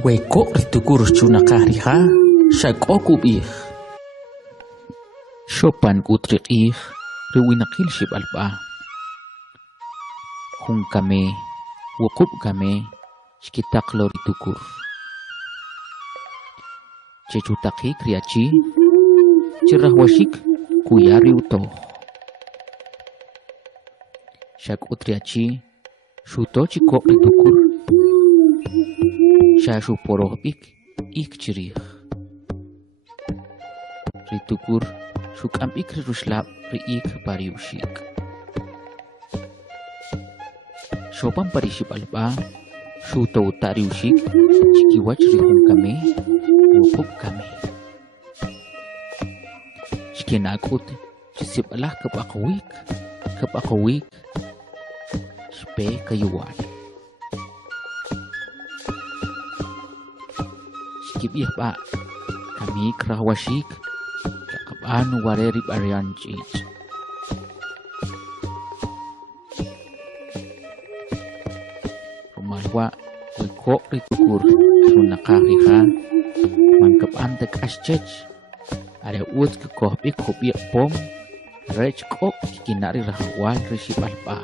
Weko ritukur chunakariha shakokubih. Shopan kutriqih riwinakil shibalba. Hunkame wukub kame shkitaklo ritukur. Cecutaki kriachi cerah washik kuyari utoh. Shak utriachi shuto chikok ritukur. Shashu poroh ik cirih. Ritukur shukam ik ruslap riik pariushik. Shopan pariship alba shuto utariushik chikiwach rihum kame wukub kame. Shkinakut chisip alah kapakawik shpe kayuwal. Kibih ba kami krawashik kakabanu wareri arianchich. Rumalwa wiko ritukur sunakariha mangkap antek aschech ada ut ke kohbik pom rech kok kinari rahwal riship alpa.